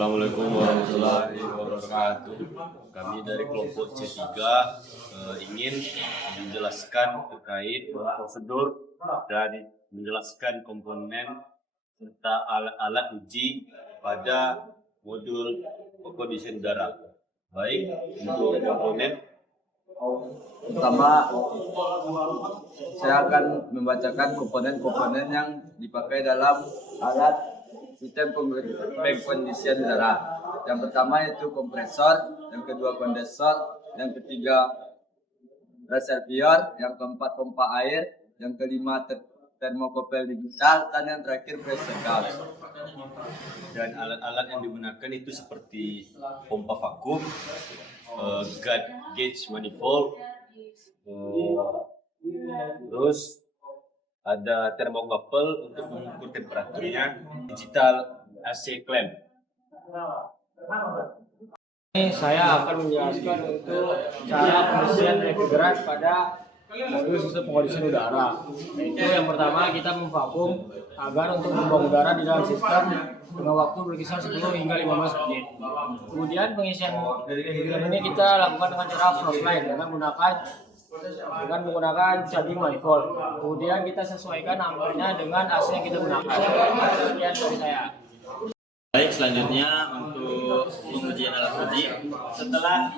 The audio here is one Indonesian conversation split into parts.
Assalamualaikum warahmatullahi wabarakatuh. Kami dari kelompok C3 ingin menjelaskan terkait prosedur dan menjelaskan komponen serta alat-alat uji pada modul pokok desain udara. Baik, untuk komponen pertama, saya akan membacakan komponen-komponen yang dipakai dalam alat sistem pengkondisian udara. Yang pertama itu kompresor, yang kedua kondensor, yang ketiga reservoir, yang keempat pompa air, yang kelima termokopel digital, dan yang terakhir pressure gauge. Dan alat-alat yang digunakan itu seperti pompa vakum, gauge manifold, terus ada thermocouple untuk mengukur temperaturnya, digital AC clamp. Ini saya akan menjelaskan untuk cara pengisian refrigeran pada modul sistem pengkondisian udara. Yaitu yang pertama kita memvakum agar untuk membuang udara di dalam sistem dengan waktu berkisar 10 hingga 15 menit. Kemudian pengisian refrigeran ini kita lakukan dengan cara frost line dengan menggunakan charging manifold. Kemudian kita sesuaikan ampernya dengan AC yang kita gunakan. Sekian dari saya. Baik, selanjutnya untuk pengujian alat uji. Setelah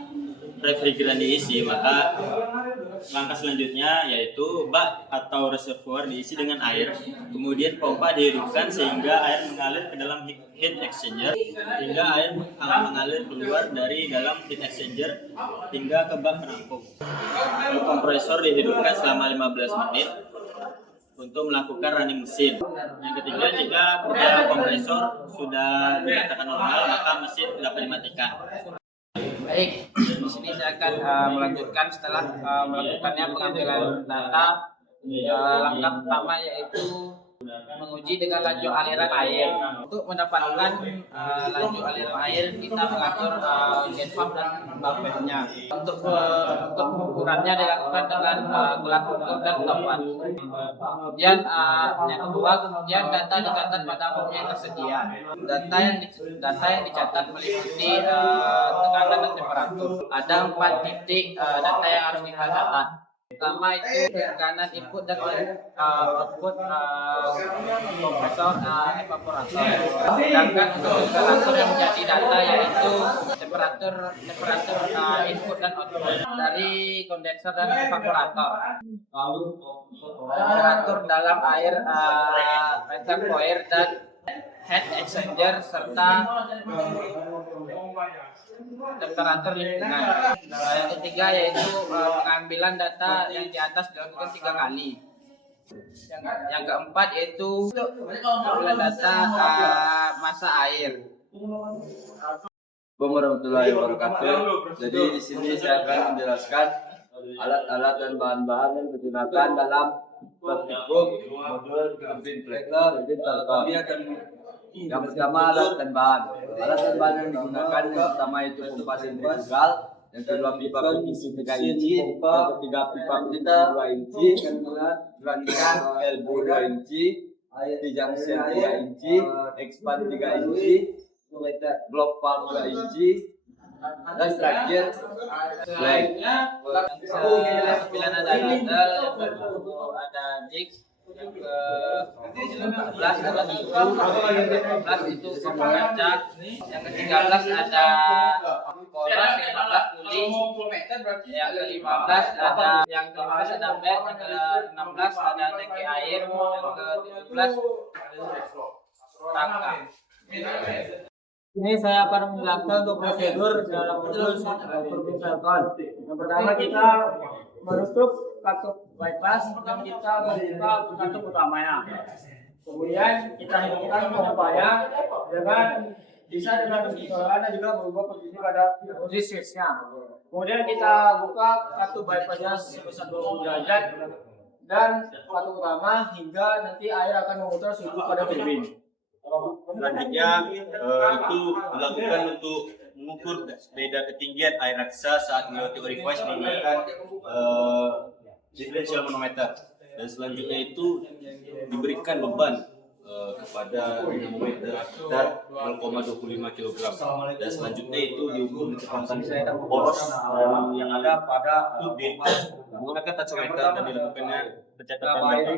refrigeran diisi, maka langkah selanjutnya yaitu bak atau reservoir diisi dengan air. Kemudian pompa dihidupkan sehingga air mengalir ke dalam heat exchanger hingga air mengalir keluar dari dalam heat exchanger hingga ke bak penampung. Kompresor dihidupkan selama 15 menit untuk melakukan running mesin. Yang ketiga, jika kerja kompresor sudah dinyatakan normal, maka mesin dapat dimatikan. Baik, di sini saya akan melanjutkan setelah melakukannya pengambilan data. Langkah pertama yaitu menguji dengan laju aliran air. Untuk mendapatkan laju aliran air, kita mengatur jet pump dan buffernya. Untuk pengukurannya dilakukan dengan gelang ukur dan tepat. Kemudian yang kedua, kemudian data dicatat pada form yang tersedia. Data yang dicatat meliputi tekanan dan temperatur. Ada 4 titik data yang harus kita catat. Pertama itu tekanan input dan output kompresor evaporator. Sedangkan untuk temperatur yang menjadi data yaitu temperatur input dan output dari kondensor dan evaporator. Temperatur dalam air reservoir dan heat exchanger serta temperatur lingkungan. Yang ketiga yaitu pengambilan data yang di atas dilakukan 3 kali. Yang keempat yaitu pengambilan data massa air. Assalamualaikum warahmatullahi wabarakatuh. Jadi di sini saya akan menjelaskan alat-alat dan bahan-bahan yang digunakan dalam praktikum modul turbin Fleckler Engine Talcon. Yang pertama alat dan bahan. Alat dan bahan yang digunakan yang pertama itu pompa sentrifugal, yang kedua pipa PVC 3 inci, yang ketiga pipa filter 2 inci, yang ketiga elbow 2 inci, T-junction 3 inci, expand 3 inci, block valve 2 inci, dan terakhir flag. Sembilan ada handle, yang kedua ada X, yang ke-14 ada pintu, yang ke-15 itu kaca, yang ke-13 ada poros, yang ke-14 kuling, yang ke-15 ada bed, yang ke-16 ada tangki air, yang ke-17 tangga. Ini saya akan menjelaskan untuk prosedur dalam modul turbin Talcon. Yang pertama kita menutup katup bypass dan kita membuka katup utamanya. Kemudian kita hidupkan pompanya dengan pistol dan juga berubah posisi pada posisi switch-nya. Kemudian kita buka katup bypassnya sebesar 20 derajat dan katup utama hingga nanti air akan memutar suhu pada turbin. Selanjutnya itu dilakukan untuk mengukur beda ketinggian air raksa saat melewati orifice menggunakan differential manometer. Dan selanjutnya itu diberikan beban kepada dinamometer sekitar 0,25 kg. Dan selanjutnya itu diukur kecepatan poros yang ada pada turbin menggunakan tachometer dan dilakukannya pencatatan data.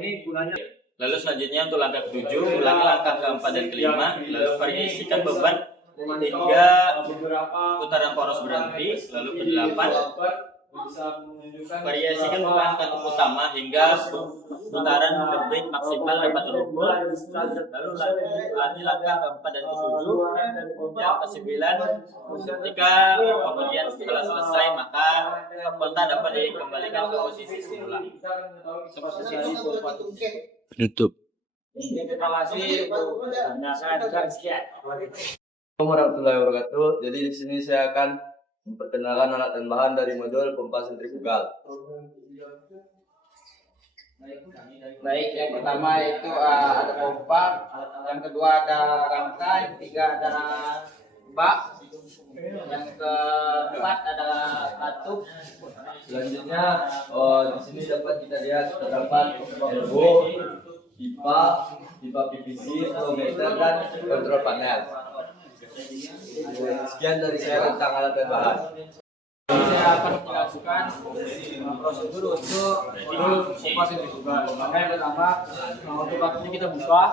Lalu selanjutnya untuk langkah ke-7, ulangi langkah ke-4 dan ke-5, lalu variasikan beban hingga putaran poros berhenti, lalu ke-8 variasikan beban kantung utama hingga putaran berbreak maksimal dapat terukur. Lalu ulangi langkah ke-4 dan ke-7. Yang ke-9, ketika pengujian setelah selesai maka kontak dapat dikembalikan ke posisi semula. Tutup. Terima kasih untuk penjelasan dan sekian. Assalamualaikum warahmatullahi wabarakatuh. Jadi di sini saya akan memperkenalkan alat dan bahan dari modul pompa sentrifugal. Baik, yang pertama itu ada pompa, yang kedua ada rangka, yang ketiga ada bak, yang keempat ada katup. Selanjutnya, di sini dapat kita lihat terdapat elbow, pipa PVC, voltmeter dan kontrol panel. Sekian dari saya tentang alat dan bahan. Saya akan menjelaskan prosedur untuk modul pompa sentrifugal. Maka yang pertama, untuk baknya kita buka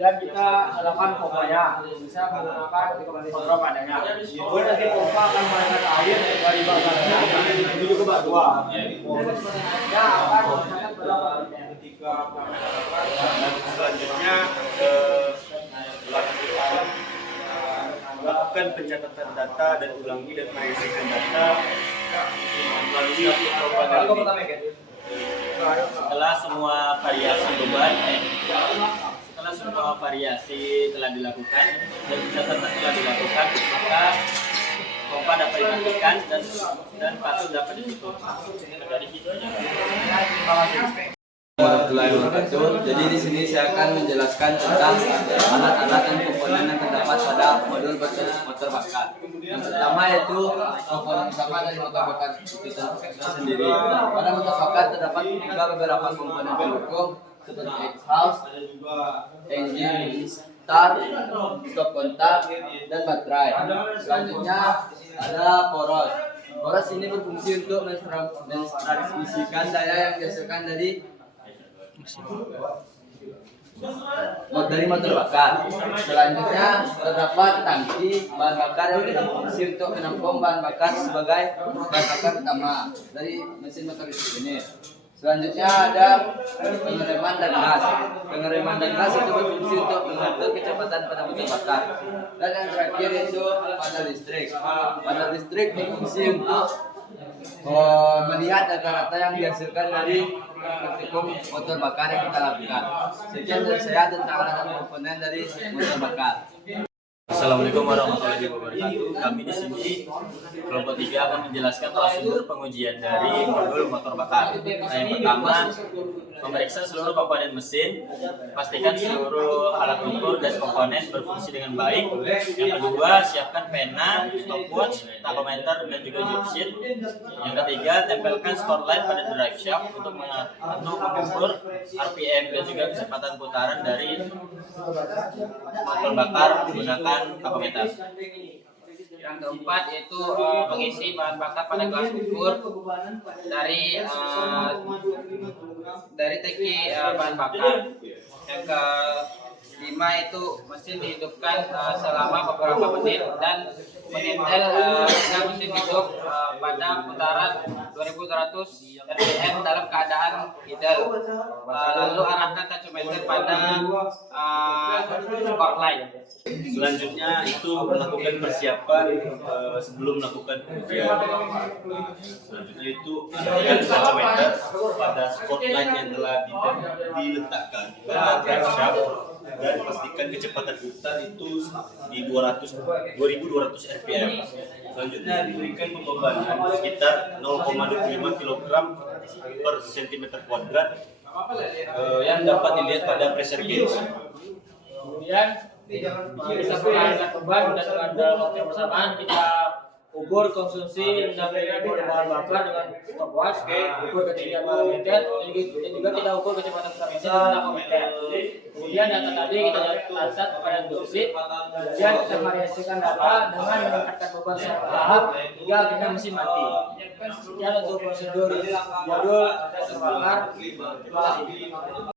dan kita lakukan pompanya. Bisa menggunakan kontrol padanya. Kemudian nanti pompa akan mengalirkan air dari bak satu menuju ke bak dua. Dan akan menggunakan berapa Selanjutnya lakukan pencatatan data dan ulangi dan variasikan data melalui program ini. Setelah semua variasi beban, setelah semua variasi telah dilakukan dan pencatatan telah dilakukan, maka pompa dapat dimatikan dan pasu dapat ditutup. Dari situ Terima kasih. Warahmatullahi wabarakatuh. Jadi di sini saya akan menjelaskan tentang alat-alat dan komponen yang terdapat pada modul motor bakar. Yang pertama yaitu komponen utama dari motor bakar itu sendiri. Pada motor bakar terdapat juga beberapa komponen pendukung seperti exhaust, engine start, stop kontak, dan baterai. Selanjutnya ada poros. Poros ini berfungsi untuk mentransmisikan daya yang dihasilkan dari motor bakar. Selanjutnya terdapat tangki bahan bakar yang berfungsi untuk menampung bahan bakar sebagai bahan bakar utama dari mesin motor listrik ini. Selanjutnya ada pengereman dan gas. Pengereman dan gas itu berfungsi untuk mengatur kecepatan pada motor bakar. Dan yang terakhir yaitu panel listrik. Panel listrik berfungsi untuk melihat data-data yang dihasilkan dari praktikum motor bakar yang kita lakukan. Sekian dari saya tentang alat dan komponen dari motor bakar. Assalamualaikum warahmatullahi wabarakatuh. Kami di sini kelompok 3 akan menjelaskan prosedur pengujian dari modul motor bakar. Yang pertama, memeriksa seluruh komponen mesin, pastikan seluruh alat ukur dan komponen berfungsi dengan baik. Yang kedua, siapkan pena, stopwatch, tachometer dan juga jump sheet. Yang ketiga, tempelkan skor line pada drive shaft untuk mengukur RPM dan juga kecepatan putaran dari motor bakar menggunakan tachometer. Yang keempat yaitu mengisi bahan bakar pada gelas ukur dari tangki bahan bakar. Yang kelima itu mesin dihidupkan selama beberapa menit dan menyetel hingga mesin hidup pada putaran 2200 RPM dalam keadaan idle. Lalu arahkan tachometer pada skor line. Selanjutnya itu melakukan persiapan sebelum melakukan ujian. Selanjutnya itu arahkan tachometer pada spotlight yang telah diletakkan pada drive shaft dan pastikan kecepatan putar itu di 2200 RPM. Selanjutnya diberikan pembebanan sekitar 0,25 kg per cm kuadrat yang dapat dilihat pada pressure gauge. Kemudian kita mengalihkan beban dan dalam waktu yang bersamaan kita ukur konsumsi mendampingi bahan bakar dengan stopwatch, ukur ketinggian parameter, dan juga kita ukur kecepatan parameter dengan takometer. Kemudian data tadi kita catat pada dosit, kemudian kita variasikan data dengan meningkatkan beban secara bertahap hingga akhirnya mesin mati. Sekian untuk prosedur modul tes bakar. Terima kasih.